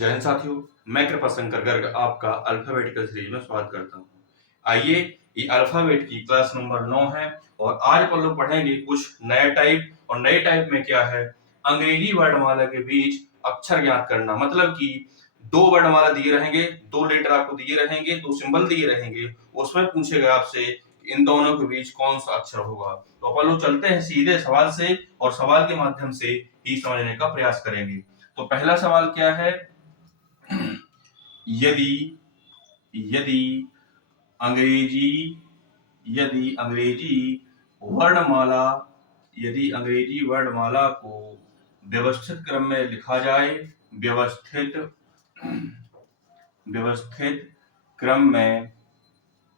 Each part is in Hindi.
जय हिंद साथियों, मैं कृपा शंकर गर्ग आपका अल्फाबेटिकल सीरीज में स्वागत करता हूँ। आइए, ये अल्फाबेट की क्लास नंबर 9 है और आज अपन लोग पढ़ेंगे कुछ नए टाइप। और नए टाइप में क्या है, अंग्रेजी वर्णमाला के बीच अक्षर ज्ञात करना। मतलब कि दो वर्णमाला दिए रहेंगे, दो लेटर आपको दिए रहेंगे, दो सिंबल दिए रहेंगे, उसमें पूछेगा आपसे इन दोनों के बीच कौन सा अक्षर होगा। तो अपन लोग चलते हैं सीधे सवाल से और सवाल के माध्यम से ही समझने का प्रयास करेंगे। तो पहला सवाल क्या है, यदि यदि अंग्रेजी यदि अंग्रेजी वर्णमाला यदि अंग्रेजी वर्णमाला को व्यवस्थित क्रम में लिखा जाए, व्यवस्थित व्यवस्थित क्रम में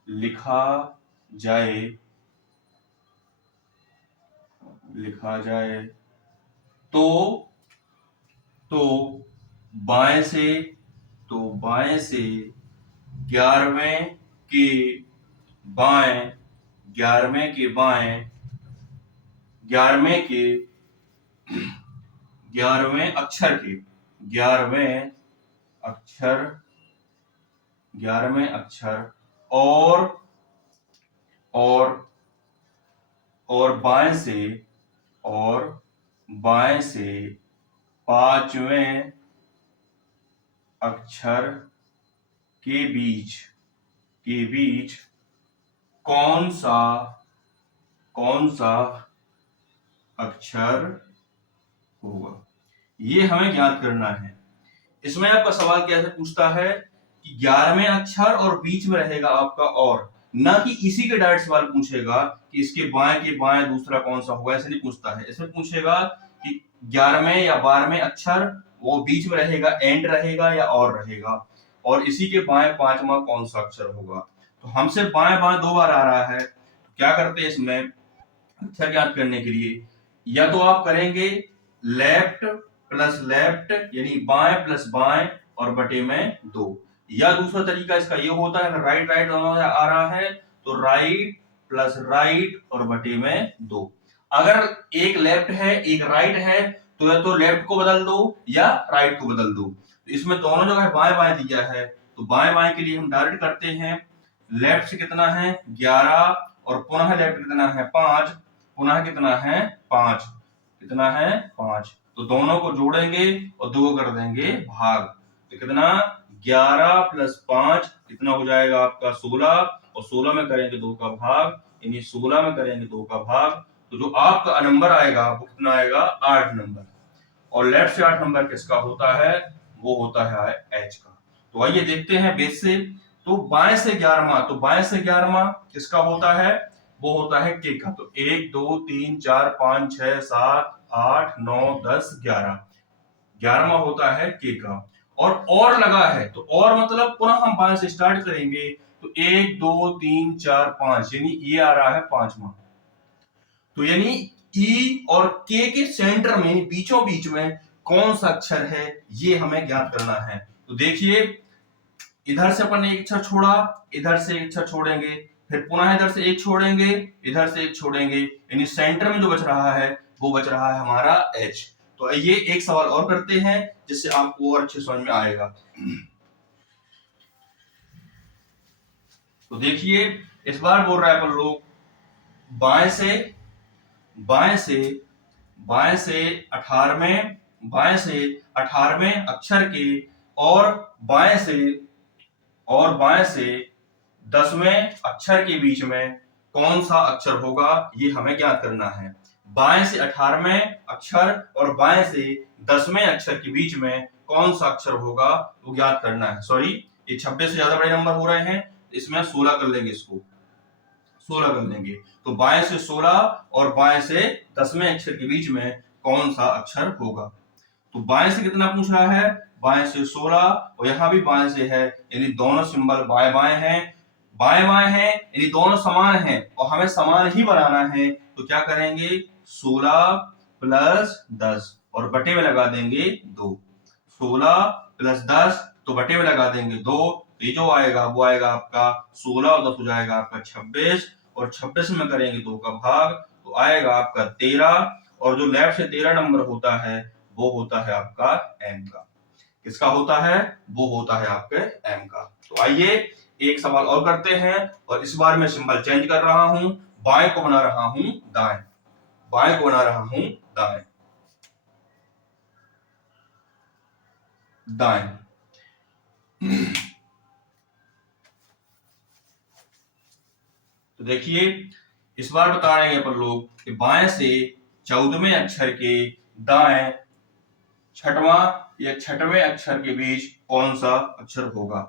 लिखा जाए तो तो बाएं से तो बाएं से 11वें के बाएं 11वें के बाएं 11वें के 11वें अक्षर के 11वें अक्षर 11वें अक्षर और और बाएं से 5वें अक्षर के बीच कौन सा अक्षर होगा, ये हमें ज्ञात करना है। इसमें आपका सवाल कैसे पूछता है कि 11वें अक्षर और बीच में रहेगा आपका और, ना कि इसी के डायरेक्ट सवाल पूछेगा कि इसके बाएं के बाएं दूसरा कौन सा होगा, ऐसे नहीं पूछता है। इसमें पूछेगा कि 11वें या 12वें अक्षर वो बीच में रहेगा, एंड रहेगा या और रहेगा, और इसी के बाएं 5वां कौन सा अक्षर होगा। तो हमसे बाएं बाएं दो बार आ रहा है, तो क्या करते हैं इसमें अक्षर ज्ञात करने के लिए, या तो आप करेंगे लेफ्ट प्लस लेफ्ट यानी बाएं प्लस बाएं और बटे में 2, या दूसरा तरीका इसका ये होता है, अगर राइट राइट दोनों आ रहा है तो राइट प्लस राइट और बटे में 2। अगर एक लेफ्ट है एक राइट है तो या तो लेफ्ट को बदल दो या राइट को बदल दो। तो इसमें दोनों जगह बाएं बाएं दिया है, तो बाएं बाएं के लिए हम डायरेक्ट करते हैं। लेफ्ट से कितना है 11 और पुनः लेफ्ट कितना है 5, पुनः कितना है 5, कितना है 5। तो दोनों को जोड़ेंगे और 2 कर देंगे भाग, तो कितना 11 प्लस 5 कितना हो जाएगा आपका 16, और 16 में करेंगे 2 का भाग, यानी 16 में करेंगे 2 का भाग, तो जो आपका नंबर आएगा वो कितना आएगा 8 नंबर। और लेफ्ट से 8 नंबर किसका होता है, वो होता है एच का। तो आइए देखते हैं बेस से। तो बाएं से 11वां किसका होता है, वो होता है के का। तो 1 2 3 4 5 6 7 8 9 10 11, 11वां होता है के का। और लगा है तो और मतलब पुनः हम बाएं से स्टार्ट करेंगे, तो 1 2 3 4 5 यानी ये आ रहा है 5वां। तो यानी ई और के सेंटर में बीचों बीच में कौन सा अक्षर है, ये हमें ज्ञात करना है। तो देखिए, इधर से अपन ने एक अक्षर छोड़ा, इधर से एक अक्षर छोड़ेंगे, फिर पुनः इधर से एक छोड़ेंगे, इधर से एक छोड़ेंगे, यानी सेंटर में जो बच रहा है वो बच रहा है हमारा एच। तो ये एक सवाल और करते हैं जिससे आपको और अच्छे समझ में आएगा। तो देखिए, इस बार बोल रहा है अपन लोग बाएं से 18वें अक्षर के और बाएं से 10वें अक्षर के बीच में कौन सा अक्षर होगा, ये हमें ज्ञात करना है। बाएं से 18वें अक्षर और बाएं से 10वें अक्षर के बीच में कौन सा अक्षर होगा वो ज्ञात करना है। सॉरी, ये 26 से ज्यादा बड़े नंबर हो रहे हैं, इसमें 16 कर लेंगे, इसको 16 कर लेंगे। तो बाएं से 16 और बाएं से 10वें अक्षर के बीच में कौन सा अक्षर होगा। तो बाएं से कितना पूछ रहा है, बाएं से 16, और यहां भी बाएं से है, यानी दोनों सिंबल बाएं बाएं हैं, यानी दोनों समान हैं और हमें समान ही बनाना है। तो क्या करेंगे 16 प्लस 10 और बटे में लगा देंगे 2, 16 प्लस 10 तो बटे में लगा देंगे 2, तो ये जो आएगा वो आएगा आपका 16 और 10 हो जाएगा आपका 26, और 26 में करेंगे 2 का भाग तो आएगा आपका 13, और जो लेफ्ट से 13 नंबर होता है वो होता है आपका एम का। किसका होता है? वो होता है आपके m का। तो आइए एक सवाल और करते हैं, और इस बार मैं सिंबल चेंज कर रहा हूं, बाएं को बना रहा हूं दाएं, बाएं को बना रहा हूं दाएं, दाएं। तो देखिए इस बार बता रहे हैं अपन लोग कि बाएं से 14वें अक्षर के दाएं छठवां या छठवें अक्षर के बीच कौन सा अक्षर होगा।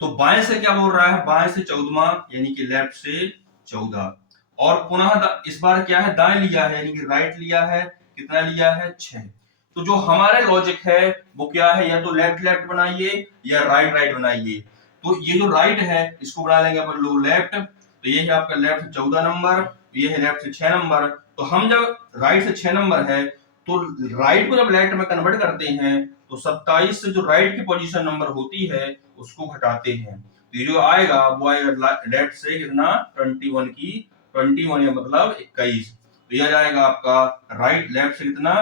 तो बाएं से क्या बोल रहा है? बाएं से 14वां यानी कि लेफ्ट से 14, और पुनः इस बार क्या है? दाएं लिया है यानी कि राइट लिया है। कितना लिया है? 6। तो जो हमारा लॉजिक है वो क्या है? या तो लेफ्ट लेफ्ट बनाइए या राइट राइट बनाइए। तो ये जो राइट है इसको बना लेंगे अपन लोग लेफ्ट। तो ये है आपका लेफ्ट से 14 नंबर, ये है लेफ्ट से 6 नंबर। तो हम जब राइट से 6 नंबर है तो राइट को जब लेफ्ट में कन्वर्ट करते हैं तो 27 से जो राइट की पोजीशन नंबर होती है उसको घटाते हैं। तो ये जो आएगा वो आएगा लेफ्ट से कितना? 21 की 21 या मतलब 21। तो यह जाएगा आपका राइट लेफ्ट से कितना?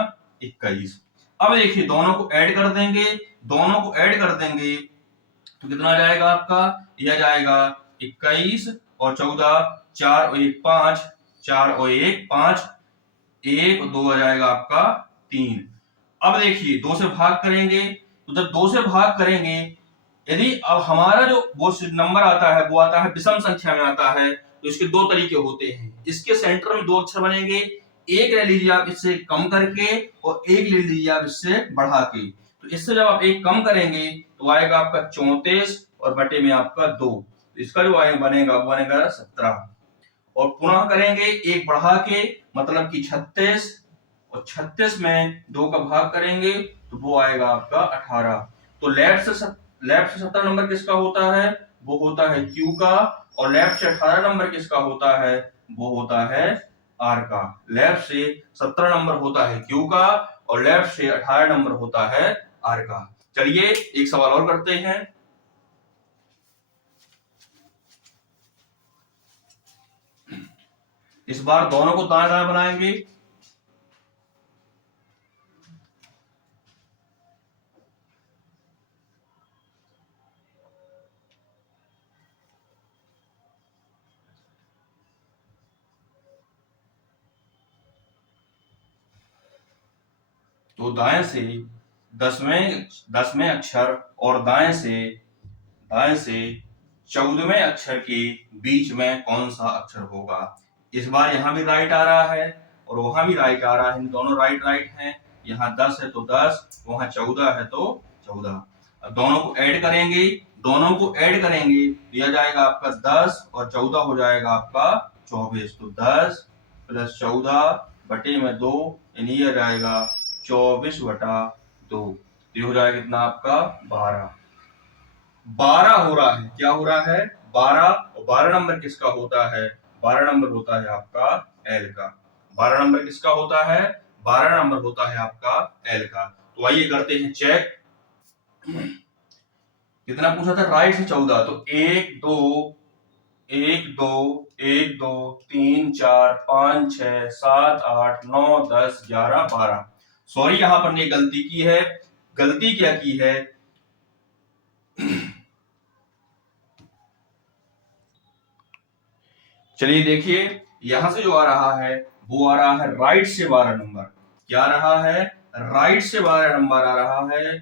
21। अब देखिए दोनों को ऐड कर देंगे, दोनों को ऐड कर देंगे तो कितना आ जाएगा आपका? यह जाएगा 21 और 14, 4 और 1 5, 4 और 1 5, 1 और 2 आ जाएगा आपका 3। अब देखिए 2 से भाग करेंगे, तो जब 2 से भाग करेंगे, यदि अब हमारा जो वो नंबर आता है वो आता है विषम संख्या में आता है, तो इसके दो तरीके होते हैं। इसके सेंटर में दो अक्षर बनेंगे, एक ले लीजिए आप इससे कम करके और एक ले लीजिए आप इससे बढ़ा के। तो इससे जब आप एक कम करेंगे तो आएगा आपका 34 और बटे में आपका 2, तो इसका जो बनेगा वो बनेगा 17। और पुनः करेंगे एक बढ़ा के मतलब कि 36, और 36 में 2 का भाग करेंगे तो वो आएगा आपका 18। तो लेफ्ट से 17 नंबर किसका होता है? वो होता है Q का। और लेफ्ट से 18 नंबर किसका होता है? वो होता है R का। लेफ्ट से 17 नंबर होता है Q का और लेफ्ट से 18 नंबर होता है R का। चलिए एक सवाल और करते हैं। इस बार दोनों को दाएं दाएं बनाएंगे। तो दाएं से 10वें अक्षर और दाएं से 14वें अक्षर के बीच में कौन सा अक्षर होगा। इस बार यहां भी राइट आ रहा है और वहां भी राइट आ रहा है, दोनों राइट राइट हैं। यहाँ 10 है तो 10, वहां 14 है तो 14। अब दोनों को ऐड करेंगे, दोनों को ऐड करेंगे तो यह जाएगा आपका 10 और 14 हो जाएगा आपका 24। तो 10 प्लस 14 बटे में 2 यानी यह जाएगा 24 बटा 2। तो ये हो जाएगा कितना आपका? 12। 12 हो रहा है। क्या हो रहा है? 12। और 12 नंबर किसका होता है? 12 नंबर होता है आपका एल का। 12 नंबर किसका होता है? 12 नंबर होता है आपका एल का। तो आइए करते हैं चेक। कितना पूछा था? राइट से 14। तो 1 2 1 2 1 2 3 4 5 6 7 8 9 10 11 12। सॉरी यहां पर ने गलती की है। गलती क्या की है? चलिए देखिए यहां से जो आ रहा है वो आ रहा है राइट से 12 नंबर। क्या आ रहा है? राइट से 12 नंबर आ रहा है।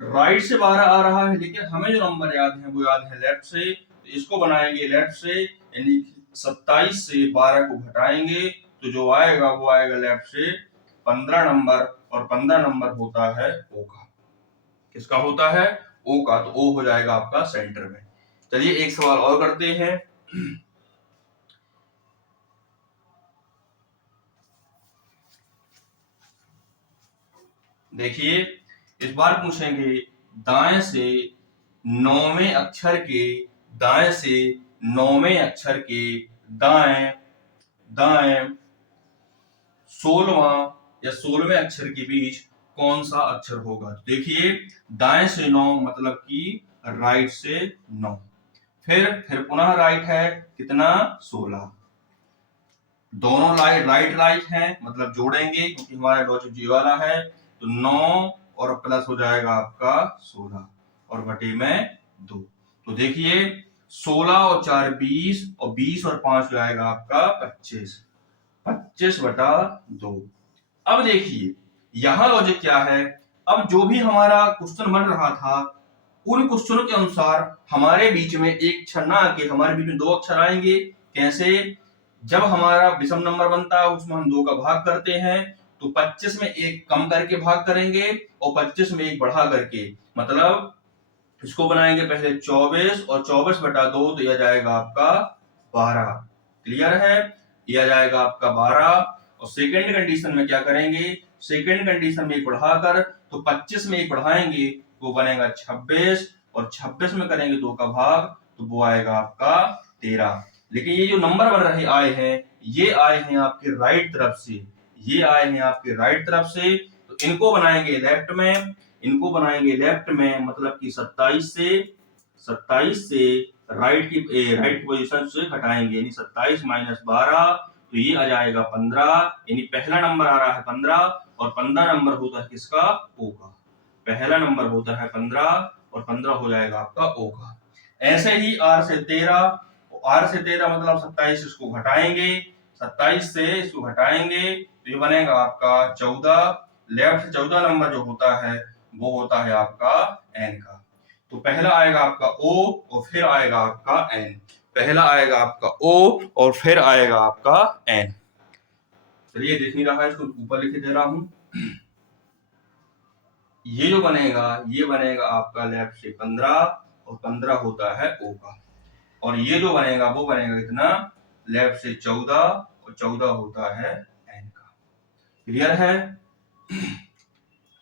राइट से 12 आ रहा है, लेकिन हमें जो नंबर याद है वो याद है लेफ्ट से। तो इसको बनाएंगे लेफ्ट से, यानी 27 से 12 को घटाएंगे तो जो आएगा वो आएगा लेफ्ट से 15 नंबर। और 15 नंबर होता है ओ का। किसका होता है? ओ का। तो ओ हो जाएगा आपका सेंटर में। चलिए एक सवाल और करते हैं। देखिए इस बार पूछेंगे दाएं से 9वें अक्षर के दाएं से 9वें अक्षर के दाएं दाएं 16वां या 16वें अक्षर के बीच कौन सा अक्षर होगा। देखिए दाएं से 9 मतलब कि राइट से 9, फिर पुनः राइट है कितना? 16। दोनों राइट राइट हैं मतलब जोड़ेंगे क्योंकि हमारा लॉजिक जी वाला है। तो 9 और प्लस हो जाएगा आपका 16 और बटे में 2। तो देखिए 16 और 4 20 और 20 और 5 हो जाएगा आपका 25, 25/2। अब देखिए यहां लॉजिक क्या है, अब जो भी हमारा क्वेश्चन बन रहा था उन क्वेश्चनों के अनुसार हमारे बीच में एक अक्षर ना आके हमारे बीच में दो अक्षर आएंगे। कैसे? जब हमारा विषम नंबर बनता है उसमें हम 2 का भाग करते हैं तो 25 में 1 कम करके भाग करेंगे और 25 में 1 बढ़ा करके, मतलब इसको बनाएंगे पहले 24 और 24/2 तो यह जाएगा आपका 12। क्लियर है? यह जाएगा आपका 12। और सेकेंड कंडीशन में क्या करेंगे, सेकेंड कंडीशन में 1 बढ़ाकर तो 25 में 1 बढ़ाएंगे तो बनेगा 26 और 26 में करेंगे 2 का भाग तो वो आएगा आपका 13। लेकिन ये जो नंबर बन रहे आए हैं ये आए हैं आपके राइट तरफ से, ये आए हैं आपके राइट तरफ से, तो इनको बनाएंगे लेफ्ट में, इनको बनाएंगे लेफ्ट में, मतलब कि 27 से राइट की पोजीशन से घटाएंगे, यानी 27 - 12 तो ये आ जाएगा 15, यानी पहला नंबर आ रहा है 15 और 15 नंबर होता है किसका? ओ का। पहला नंबर होता है 15 और 15 हो जाएगा आपका ओ का। ऐसे ही R से 13, R से 13 मतलब 27 इसको घटाएंगे, 27 से इसको घटाएंगे तो ये बनेगा आपका 14। लेफ्ट से 14 नंबर जो होता है वो होता है आपका n का। तो पहला आएगा आपका O और फिर आएगा आपका n, पहला आएगा आपका O और फिर आएगा आपका n। चलिए देख नहीं रहा है इसको ऊपर लिख दे रहा हूं। ये जो बनेगा ये बनेगा आपका लेफ्ट से 15 और 15 होता है O का, और ये जो बनेगा वो बनेगा कितना? लेफ्ट से 14 और 14 होता है n का। क्लियर है?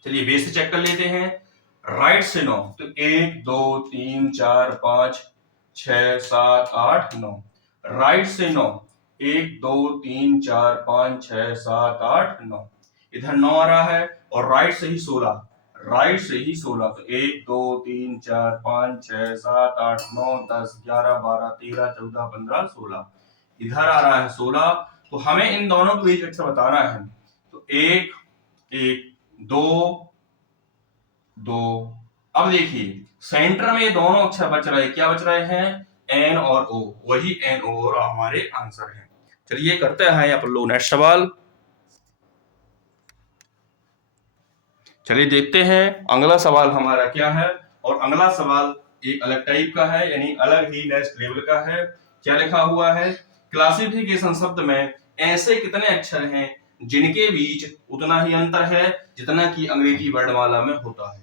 चलिए बेस से चेक कर लेते हैं। राइट से 9 तो 1 2 3 4 5 6 7 8 9। राइट से 9 1 2 3 4 5 6 7 8 9, इधर 9 आ रहा है। और राइट से ही 16, राइट से ही 16 तो 1 2 3 4 5 6 7 8 9 10 11 12 13 14 15 16, इधर आ रहा है 16। तो हमें इन दोनों के बीच अक्षर बताना है, तो 1 1 2 2। अब देखिए सेंटर में ये दोनों अक्षर बच रहे, क्या बच रहे हैं? एन और ओ, वही एन ओ और हमारे आंसर है। चलिए करते हैं यहाँ पर लोग नेक्स्ट सवाल। चलिए देखते हैं अगला सवाल हमारा क्या है, और अगला सवाल एक अलग टाइप का है, यानी अलग ही नेक्स्ट लेवल का है। क्या लिखा हुआ है? क्लासिफिकेशन शब्द में ऐसे कितने अक्षर हैं जिनके बीच उतना ही अंतर है जितना कि अंग्रेजी वर्णमाला में होता है।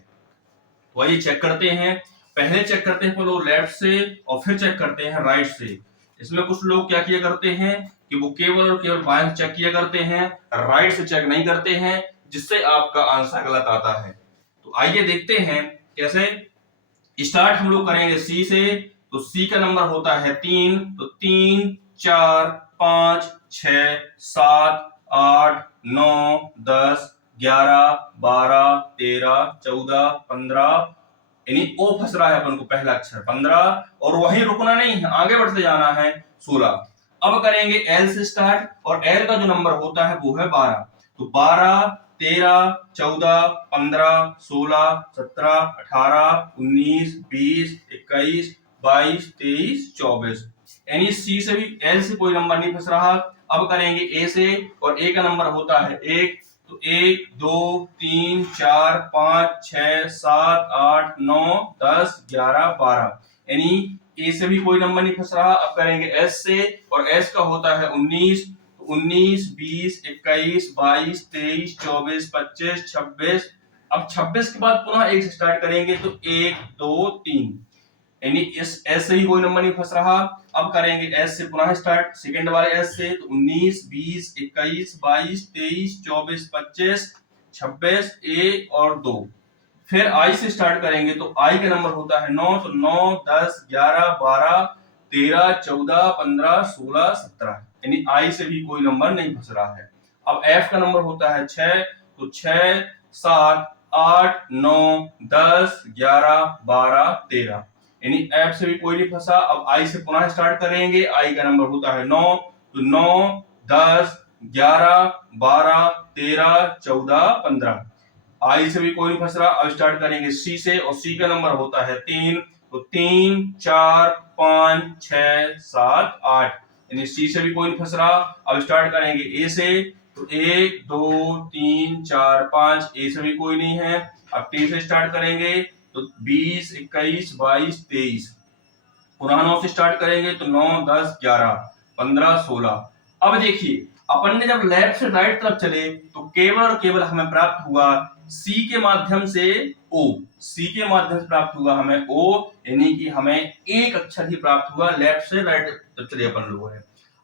तो आइए चेक करते हैं। पहले चेक करते हैं लोग लेफ्ट से और फिर चेक करते हैं राइट से। इसमें कुछ लोग क्या किया करते हैं कि वो केवल और केवल बाएं चेक किया करते हैं, राइट से चेक नहीं करते हैं, जिससे आपका आंसर गलत आता है। तो आइए देखते हैं कैसे। स्टार्ट हम लोग करेंगे सी से, तो सी का नंबर होता है 3, तो 3 4 5 6 7 8 9 10 11 12 13 14 15, यानी ओ फंस रहा है अपन को पहला अक्षर 15, और वहीं रुकना नहीं है, आगे बढ़ते जाना है 16। अब करेंगे एल से स्टार्ट, और एल का जो नंबर होता है वो है 12, तो 12 13 14 15 16 17 18 19 20 21 22 23 24, यानी सी से भी एल से कोई नंबर नहीं फंस रहा। अब करेंगे ए से, और ए का नंबर होता है 1, तो 1 2 3 4 5 6 7 8 9 10 11 12, यानी ए से भी कोई नंबर नहीं फंस रहा। अब करेंगे एस से, और एस का होता है 19, 19 20 21 22 23 24 25 26। अब 26 के बाद पुनः 1 से स्टार्ट करेंगे, तो 1 2 3, यानी इस एस से ही कोई नंबर नहीं फंस रहा। अब करेंगे एस से पुनः स्टार्ट, सेकंड वाले एस से, तो 19 20 21 22 23 24 25 26 1 और 2। फिर आई से स्टार्ट करेंगे, तो आई का नंबर होता है 9, तो 9 10 11 12 13 14 15 16 17, यानी आई से भी कोई नंबर नहीं फंस रहा है। अब एफ का नंबर होता है 6, तो 6 7 8 9 10 11 12 13, यानी एफ से भी कोई नहीं फंसा। अब आई से पुनः स्टार्ट करेंगे, आई का नंबर होता है 9, तो 9 10 11 12 13 14 15, आई से भी कोई नहीं फंस रहा। अब स्टार्ट करेंगे सी से, और सी का नंबर होता है 3, तो 3 4 5 6 7 8, यानी सी से भी कोई नहीं फंस रहा। अब स्टार्ट करेंगे ए से, तो 1 2 3 4 5, ए से भी कोई नहीं है। अब टी से स्टार्ट करेंगे तो 20 21 22 23, पुनः 9 से स्टार्ट करेंगे तो 9 10 11 15 16। अब देखिए अपन ने जब लेफ्ट से राइट तरफ चले तो केवल और केवल हमें प्राप्त हुआ सी के माध्यम से ओ, सी के माध्यम से प्राप्त हुआ हमें ओ, यानी कि हमें एक अक्षर ही प्राप्त हुआ लेफ्ट से राइट तरफ चले अपन लोगों ने।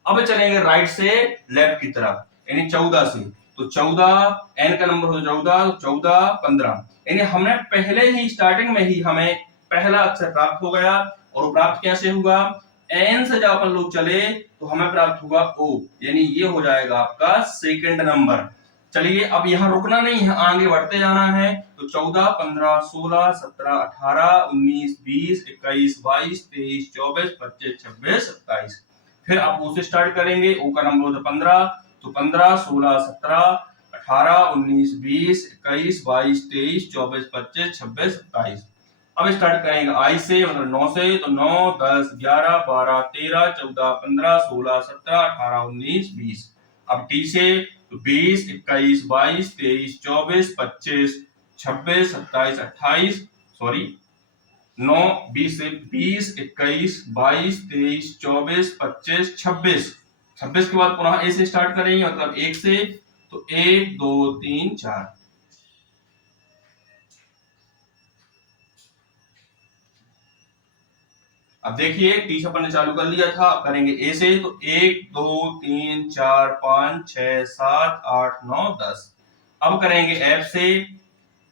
अब चलेंगे राइट से लेफ्ट की तरफ, यानी 14 से, तो 14 एन का नंबर हो 14, 14 15, यानी हमने पहले ही स्टार्टिंग में ही हमें पहला अक्षर प्राप्त हो गया। और प्राप्त कैसे हुआ, एन से जब अपन लोग चले तो हमें प्राप्त हुआ ओ, यानी ये हो जाएगा आपका सेकंड नंबर। चलिए अब यहाँ रुकना नहीं है, आगे बढ़ते जाना है। तो 14 15 16 17 18 19 20 21 22 23 24 25 26 27, फिर आप ओ से स्टार्ट करेंगे, ओ का नंबर होता है 15, तो 15 16 17 18 19 20 21 22 23 24 25 26 27। अब स्टार्ट करेंगे आई से, मतलब 9 से, तो 9 10 11 12 13 14 15 16 17 18 19 20। अब टी से, तो 20 21 22 23 24 25 26 27 28, सॉरी 9 20 से 20 21 22 23 24 25 26, 26 के बाद पुनः ए से स्टार्ट करेंगे, मतलब 1 से, तो 1 2 3 4। अब देखिए टी से अपन ने चालू कर लिया था। अब करेंगे ए से, तो 1 2 3 4 5 6 7 8 9 10। अब करेंगे एफ से,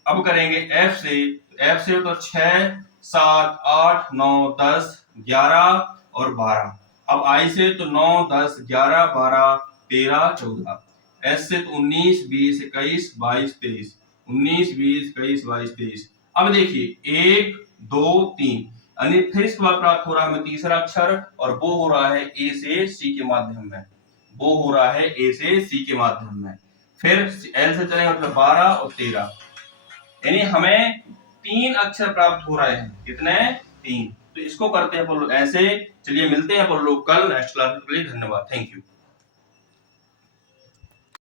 अब करेंगे एफ से, एफ से तो 6 7 8 9 10 11 और 12। अब आई से, तो 9 10 11 12 13 14। एस से तो 19 20 21 22 23, 19 20 21 22 23। अब देखिए 1 2 3, यानी फिर इसके बाद प्राप्त हो रहा है हमें तीसरा अक्षर, और वो हो रहा है ए से सी के माध्यम में, वो हो रहा है ए से सी के माध्यम में। फिर एल से चलेंगे, मतलब 12 और 13, यानी हमें 3 अक्षर प्राप्त हो रहे हैं। कितने? 3। तो इसको करते हैं अपन लोग ऐसे। चलिए मिलते हैं अपन लोग कल नेक्स्ट क्लास के लिए। धन्यवाद, थैंक यू।